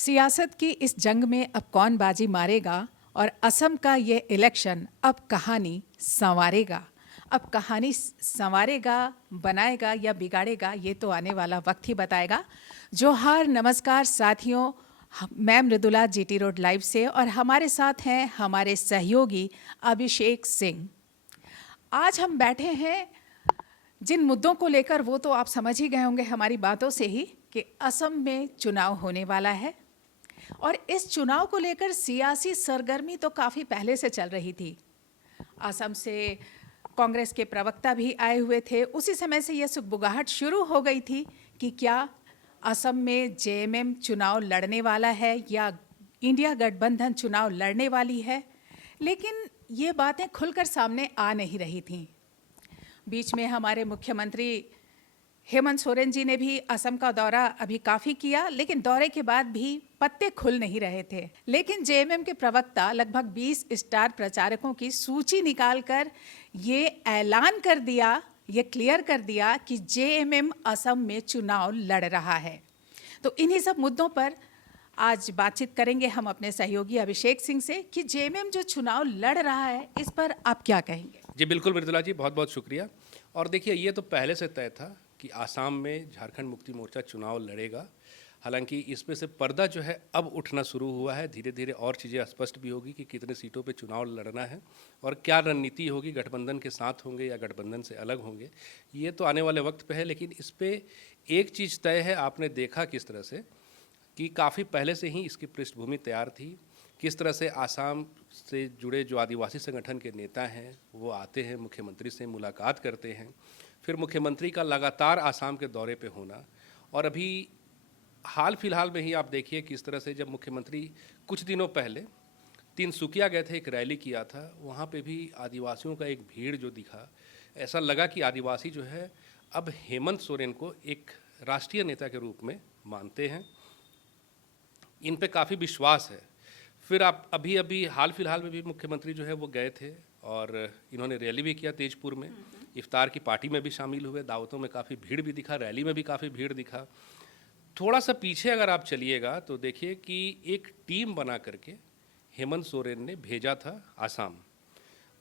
सियासत की इस जंग में अब कौन बाजी मारेगा और असम का ये इलेक्शन अब कहानी संवारेगा। अब कहानी संवारेगा, बनाएगा या बिगाड़ेगा, ये तो आने वाला वक्त ही बताएगा। जोहार, नमस्कार साथियों, मैं मृदुला जीटी रोड लाइव से और हमारे साथ हैं हमारे सहयोगी अभिषेक सिंह। आज हम बैठे हैं जिन मुद्दों को लेकर, वो तो आप समझ ही गए होंगे हमारी बातों से ही कि असम में चुनाव होने वाला है और इस चुनाव को लेकर सियासी सरगर्मी तो काफ़ी पहले से चल रही थी। असम से कांग्रेस के प्रवक्ता भी आए हुए थे। उसी समय से यह सुगबुगाहट शुरू हो गई थी कि क्या असम में जेएमएम चुनाव लड़ने वाला है या इंडिया गठबंधन चुनाव लड़ने वाली है, लेकिन ये बातें खुलकर सामने आ नहीं रही थीं। बीच में हमारे मुख्यमंत्री हेमंत सोरेन जी ने भी असम का दौरा अभी काफ़ी किया, लेकिन दौरे के बाद भी पत्ते खुल नहीं रहे थे। लेकिन जेएमएम के प्रवक्ता लगभग 20 स्टार प्रचारकों की सूची निकालकर ये ऐलान कर दिया, ये क्लियर कर दिया कि जेएमएम असम में चुनाव लड़ रहा है। तो इन्हीं सब मुद्दों पर आज बातचीत करेंगे हम अपने सहयोगी अभिषेक सिंह से कि जेएमएम जो चुनाव लड़ रहा है, इस पर आप क्या कहेंगे? जी बिल्कुल मृदुला जी, बहुत बहुत शुक्रिया। और देखिए, ये तो पहले से तय था कि आसाम में झारखंड मुक्ति मोर्चा चुनाव लड़ेगा। हालांकि इसमें से पर्दा जो है अब उठना शुरू हुआ है। धीरे धीरे और चीज़ें स्पष्ट भी होगी कि कितने सीटों पे चुनाव लड़ना है और क्या रणनीति होगी, गठबंधन के साथ होंगे या गठबंधन से अलग होंगे, ये तो आने वाले वक्त पे है। लेकिन इस पर एक चीज़ तय है, आपने देखा किस तरह से कि काफ़ी पहले से ही इसकी पृष्ठभूमि तैयार थी। किस तरह से आसाम से जुड़े जो आदिवासी संगठन के नेता हैं वो आते हैं, मुख्यमंत्री से मुलाकात करते हैं, फिर मुख्यमंत्री का लगातार आसाम के दौरे पे होना। और अभी हाल फिलहाल में ही आप देखिए किस तरह से जब मुख्यमंत्री कुछ दिनों पहले तिनसुकिया गए थे, एक रैली किया था, वहाँ पे भी आदिवासियों का एक भीड़ जो दिखा, ऐसा लगा कि आदिवासी जो है अब हेमंत सोरेन को एक राष्ट्रीय नेता के रूप में मानते हैं, इन पे काफ़ी विश्वास है। फिर आप अभी हाल फिलहाल में भी मुख्यमंत्री जो है वो गए थे और इन्होंने रैली भी किया तेजपुर में, इफ्तार की पार्टी में भी शामिल हुए, दावतों में काफ़ी भीड़ भी दिखा, रैली में भी काफ़ी भीड़ दिखा। थोड़ा सा पीछे अगर आप चलिएगा तो देखिए कि एक टीम बना करके हेमंत सोरेन ने भेजा था आसाम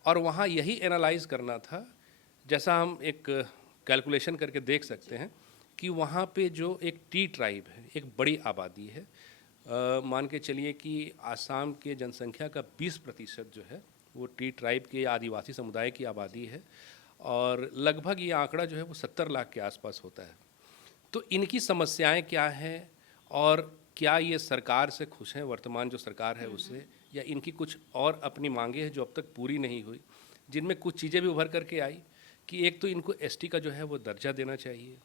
और वहाँ यही एनालाइज करना था, जैसा हम एक कैलकुलेशन करके देख सकते हैं कि वहाँ पे जो एक टी ट्राइब है, एक बड़ी आबादी है, मान के चलिए कि आसाम के जनसंख्या का 20% जो है वो टी ट्राइब के आदिवासी समुदाय की आबादी है और लगभग ये आंकड़ा जो है वो 70 लाख के आसपास होता है। तो इनकी समस्याएं क्या हैं और क्या ये सरकार से खुश हैं, वर्तमान जो सरकार है उससे, या इनकी कुछ और अपनी मांगे हैं जो अब तक पूरी नहीं हुई, जिनमें कुछ चीज़ें भी उभर करके आई कि एक तो इनको एसटी का जो है वो दर्जा देना चाहिए।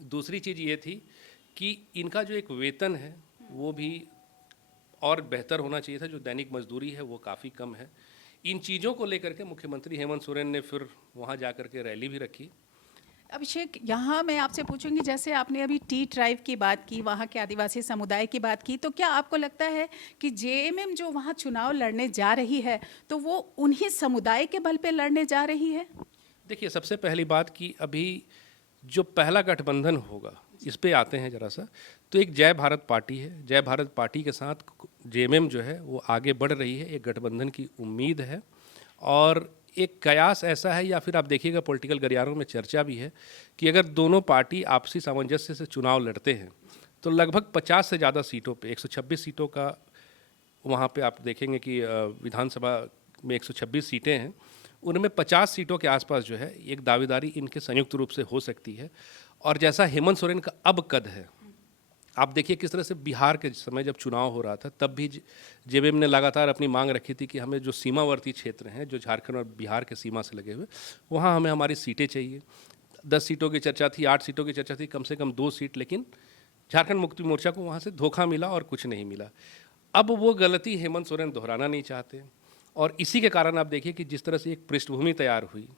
दूसरी चीज़ ये थी कि इनका जो एक वेतन है वो भी और बेहतर होना चाहिए था, जो दैनिक मजदूरी है वो काफ़ी कम है। इन चीज़ों को लेकर के मुख्यमंत्री हेमंत सोरेन ने फिर वहाँ जा कर के रैली भी रखी। अभिषेक, यहाँ मैं आपसे पूछूंगी, जैसे आपने अभी टी ट्राइब की बात की, वहाँ के आदिवासी समुदाय की बात की, तो क्या आपको लगता है कि जेएमएम जो वहाँ चुनाव लड़ने जा रही है तो वो उन्हीं समुदाय के बल पे लड़ने जा रही है? देखिए, सबसे पहली बात कि अभी जो पहला गठबंधन होगा, इस पे आते हैं जरा सा, तो एक जय भारत पार्टी है। जय भारत पार्टी के साथ जेएमएम जो है वो आगे बढ़ रही है, एक गठबंधन की उम्मीद है। और एक कयास ऐसा है, या फिर आप देखिएगा पॉलिटिकल गलियारों में चर्चा भी है कि अगर दोनों पार्टी आपसी सामंजस्य से चुनाव लड़ते हैं तो लगभग 50 से ज़्यादा सीटों पे, 126 सीटों का वहाँ पे आप देखेंगे कि विधानसभा में 126 सीटें हैं, उनमें 50 सीटों के आसपास जो है एक दावेदारी इनके संयुक्त रूप से हो सकती है। और जैसा हेमंत सोरेन का अब कद है, आप देखिए किस तरह से बिहार के समय जब चुनाव हो रहा था तब भी जेएमएम ने लगातार अपनी मांग रखी थी कि हमें जो सीमावर्ती क्षेत्र हैं, जो झारखंड और बिहार के सीमा से लगे हुए, वहाँ हमें हमारी सीटें चाहिए। 10 सीटों की चर्चा थी, 8 सीटों की चर्चा थी, कम से कम 2 सीट, लेकिन झारखंड मुक्ति मोर्चा को वहाँ से धोखा मिला और कुछ नहीं मिला। अब वो गलती हेमंत सोरेन दोहराना नहीं चाहते और इसी के कारण आप देखिए कि जिस तरह से एक पृष्ठभूमि तैयार हुई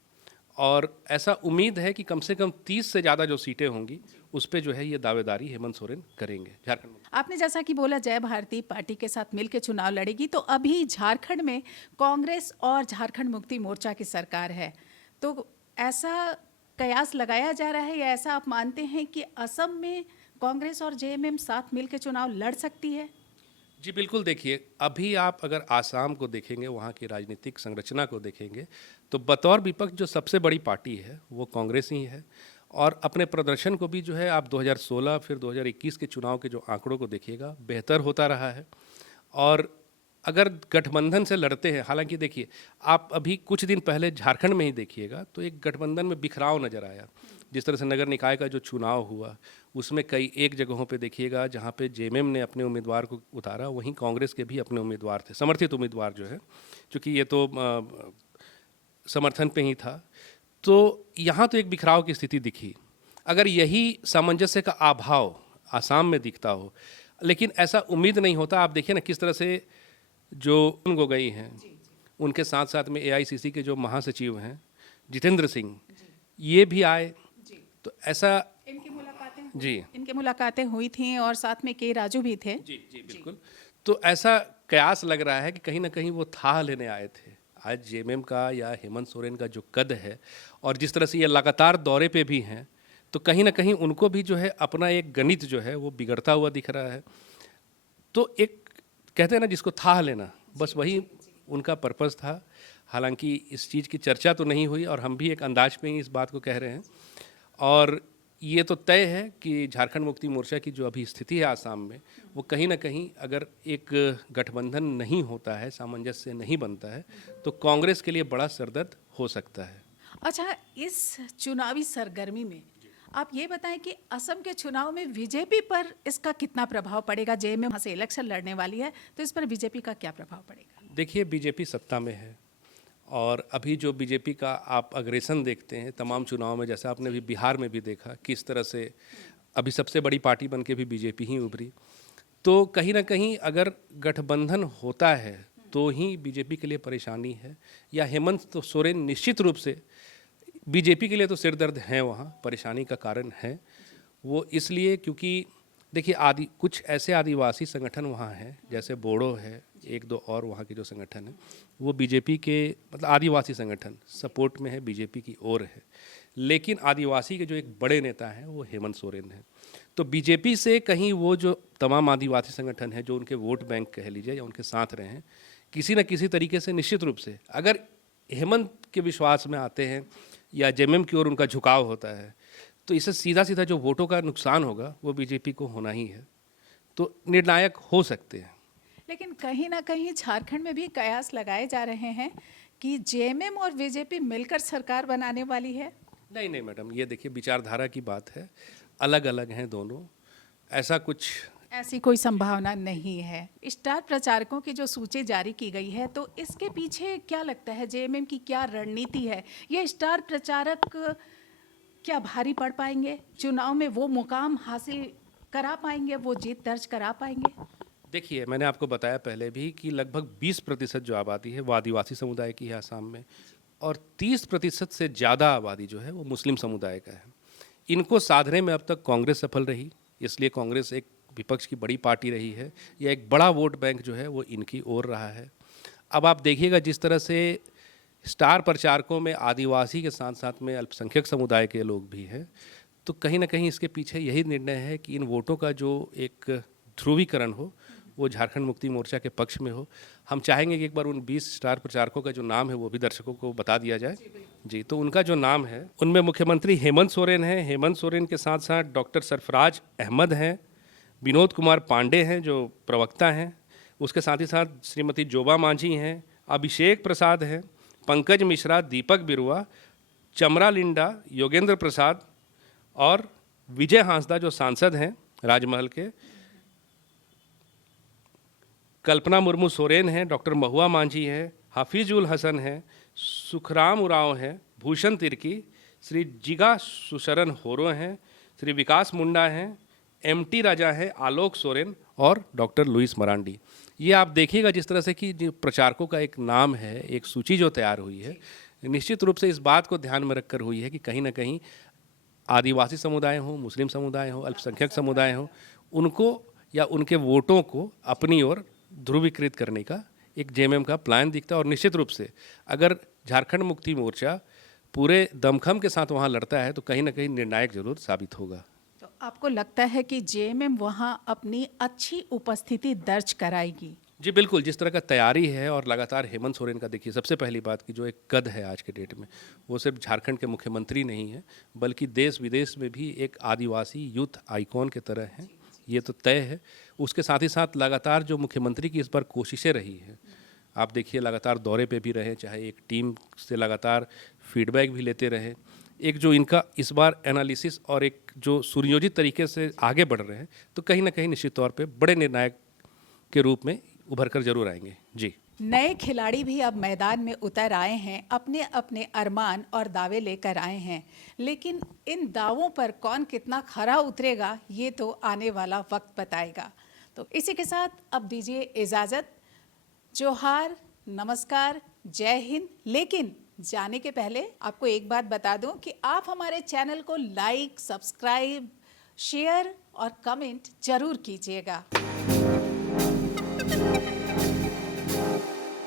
और ऐसा उम्मीद है कि कम से कम 30 से ज़्यादा जो सीटें होंगी उस पे जो है ये दावेदारी हेमंत सोरेन करेंगे झारखंड में। आपने जैसा कि बोला जय भारती पार्टी के साथ मिलकर चुनाव लड़ेगी, तो अभी झारखंड में कांग्रेस और झारखंड मुक्ति मोर्चा की सरकार है, तो ऐसा कयास लगाया जा रहा है या ऐसा आप मानते हैं कि असम में कांग्रेस और जेएमएम साथ मिलकर चुनाव लड़ सकती है? जी बिल्कुल, देखिए अभी आप अगर आसाम को देखेंगे, वहाँ की राजनीतिक संरचना को देखेंगे, तो बतौर विपक्ष जो सबसे बड़ी पार्टी है वो कांग्रेस ही है। और अपने प्रदर्शन को भी जो है आप 2016 फिर 2021 के चुनाव के जो आंकड़ों को देखिएगा, बेहतर होता रहा है। और अगर गठबंधन से लड़ते हैं, हालांकि देखिए आप अभी कुछ दिन पहले झारखंड में ही देखिएगा तो एक गठबंधन में बिखराव नज़र आया। जिस तरह से नगर निकाय का जो चुनाव हुआ उसमें कई एक जगहों पे देखिएगा जहाँ पे जेएमएम ने अपने उम्मीदवार को उतारा, वहीं कांग्रेस के भी अपने उम्मीदवार थे, समर्थित उम्मीदवार जो है, क्योंकि ये तो समर्थन पे ही था। तो यहाँ तो एक बिखराव की स्थिति दिखी। अगर यही सामंजस्य का अभाव आसाम में दिखता हो, लेकिन ऐसा उम्मीद नहीं होता। आप देखिए ना किस तरह से जो गोगोई हैं, उनके साथ साथ में एआईसीसी के जो महासचिव हैं जितेंद्र सिंह, ये भी आए। तो ऐसा इनकी मुलाकातें हुई थी और साथ में के राजू भी थे। जी बिल्कुल। तो ऐसा कयास लग रहा है कि कहीं ना कहीं वो था लेने आए थे। आज जेएमएम का या हेमंत सोरेन का जो कद है और जिस तरह से ये लगातार दौरे पे भी हैं, तो कहीं ना कहीं उनको भी जो है अपना एक गणित जो है वो बिगड़ता हुआ दिख रहा है। तो एक कहते हैं ना जिसको था लेना, बस वही उनका पर्पस था। हालांकि इस चीज़ की चर्चा तो नहीं हुई और हम भी एक अंदाज में ही इस बात को कह रहे हैं। और ये तो तय है कि झारखंड मुक्ति मोर्चा की जो अभी स्थिति है आसाम में, वो कहीं ना कहीं अगर एक गठबंधन नहीं होता है, सामंजस्य नहीं बनता है, तो कांग्रेस के लिए बड़ा सरदर्द हो सकता है। अच्छा, इस चुनावी सरगर्मी में आप ये बताएं कि असम के चुनाव में बीजेपी पर इसका कितना प्रभाव पड़ेगा? जेएमएम वहाँ से इलेक्शन लड़ने वाली है, तो इस पर बीजेपी का क्या प्रभाव पड़ेगा? देखिए बीजेपी सत्ता में है और अभी जो बीजेपी का आप अग्रेसन देखते हैं तमाम चुनाव में, जैसा आपने भी बिहार में भी देखा किस तरह से अभी सबसे बड़ी पार्टी बन के भी बीजेपी ही उभरी। तो कहीं ना कहीं अगर गठबंधन होता है तो ही बीजेपी के लिए परेशानी है। या हेमंत सोरेन निश्चित रूप से बीजेपी के लिए तो सिरदर्द है, वहाँ परेशानी का कारण है वो, इसलिए क्योंकि देखिए कुछ ऐसे आदिवासी संगठन वहाँ हैं, जैसे बोडो है, एक दो और वहाँ के जो संगठन हैं, वो बीजेपी के मतलब आदिवासी संगठन सपोर्ट में है, बीजेपी की ओर है। लेकिन आदिवासी के जो एक बड़े नेता हैं वो हेमंत सोरेन हैं। तो बीजेपी से कहीं वो जो तमाम आदिवासी संगठन हैं जो उनके वोट बैंक कह लीजिए या उनके साथ रहे हैं, किसी न किसी तरीके से निश्चित रूप से अगर हेमंत के विश्वास में आते हैं या जेएमएम की ओर उनका झुकाव होता है, तो इससे सीधा सीधा जो वोटों का नुकसान होगा वो बीजेपी को होना ही है। तो निर्णायक हो सकते हैं। लेकिन कहीं ना कहीं झारखंड में भी कयास लगाए जा रहे हैं कि जेएमएम और बीजेपी मिलकर सरकार बनाने वाली है। नहीं नहीं मैडम, ये देखिए विचारधारा की बात है, अलग अलग हैं दोनों, ऐसी कोई संभावना नहीं है। स्टार प्रचारकों की जो सूची जारी की गई है, तो इसके पीछे क्या लगता है, जेएमएम की क्या रणनीति है? ये स्टार प्रचारक क्या भारी पड़ पाएंगे चुनाव में? वो मुकाम हासिल करा पाएंगे, वो जीत दर्ज करा पाएंगे? देखिए मैंने आपको बताया पहले भी कि लगभग 20% जो आबादी है वो आदिवासी समुदाय की है आसाम में, और 30% से ज़्यादा आबादी जो है वो मुस्लिम समुदाय का है। इनको साधने में अब तक कांग्रेस सफल रही, इसलिए कांग्रेस एक विपक्ष की बड़ी पार्टी रही है। या एक बड़ा वोट बैंक जो है वो इनकी ओर रहा है। अब आप देखिएगा जिस तरह से स्टार प्रचारकों में आदिवासी के साथ साथ में अल्पसंख्यक समुदाय के लोग भी हैं, तो कहीं ना कहीं इसके पीछे यही निर्णय है कि इन वोटों का जो एक ध्रुवीकरण हो वो झारखंड मुक्ति मोर्चा के पक्ष में हो। हम चाहेंगे कि एक बार उन 20 स्टार प्रचारकों का जो नाम है वो भी दर्शकों को बता दिया जाए। जी, तो उनका जो नाम है उनमें मुख्यमंत्री हेमंत सोरेन हैं, हेमंत सोरेन के साथ साथ डॉक्टर सरफराज अहमद हैं, विनोद कुमार पांडे हैं जो प्रवक्ता हैं, उसके साथ ही साथ श्रीमती जोबा मांझी हैं, अभिषेक प्रसाद हैं, पंकज मिश्रा, दीपक बिरुआ, चमरा लिंडा, योगेंद्र प्रसाद और विजय हांसदा जो सांसद हैं राजमहल के, कल्पना मुर्मू सोरेन हैं, डॉक्टर महुआ मांझी हैं, हाफिज उल हसन हैं, सुखराम उरांव हैं, भूषण तिर्की, श्री जिगा सुशरण होरो हैं, श्री विकास मुंडा हैं, एमटी राजा हैं, आलोक सोरेन और डॉक्टर लुइस मरांडी। ये आप देखिएगा जिस तरह से कि जो प्रचारकों का एक नाम है, एक सूची जो तैयार हुई है, निश्चित रूप से इस बात को ध्यान में रखकर हुई है कि कहीं ना कहीं आदिवासी समुदाय हो, मुस्लिम समुदाय हो, अल्पसंख्यक समुदाय हो, उनको या उनके वोटों को अपनी ओर ध्रुवीकृत करने का एक जेएमएम का प्लान दिखता है। और निश्चित रूप से अगर झारखंड मुक्ति मोर्चा पूरे दमखम के साथ वहाँ लड़ता है तो कहीं ना कहीं निर्णायक जरूर साबित होगा। तो आपको लगता है कि जेएमएम वहाँ अपनी अच्छी उपस्थिति दर्ज कराएगी? जी बिल्कुल, जिस तरह का तैयारी है और लगातार हेमंत सोरेन का देखिए सबसे पहली बात कि जो एक कद है आज के डेट में, वो सिर्फ झारखंड के मुख्यमंत्री नहीं हैं, बल्कि देश विदेश में भी एक आदिवासी यूथ आइकॉन की तरह हैं, ये तो तय है। उसके साथ ही साथ लगातार जो मुख्यमंत्री की इस बार कोशिशें रही हैं, आप देखिए लगातार दौरे पे भी रहे, चाहे एक टीम से लगातार फीडबैक भी लेते रहे। एक जो इनका इस बार एनालिसिस और एक जो सुनियोजित तरीके से आगे बढ़ रहे हैं, तो कहीं ना कहीं निश्चित तौर पे बड़े निर्णायक के रूप में उभर कर जरूर आएंगे। जी, नए खिलाड़ी भी अब मैदान में उतर आए हैं, अपने अपने अरमान और दावे लेकर आए हैं, लेकिन इन दावों पर कौन कितना खरा उतरेगा ये तो आने वाला वक्त बताएगा। तो इसी के साथ अब दीजिए इजाज़त। जोहार, नमस्कार, जय हिंद। लेकिन जाने के पहले आपको एक बात बता दूं कि आप हमारे चैनल को लाइक, सब्सक्राइब, शेयर और कमेंट जरूर कीजिएगा।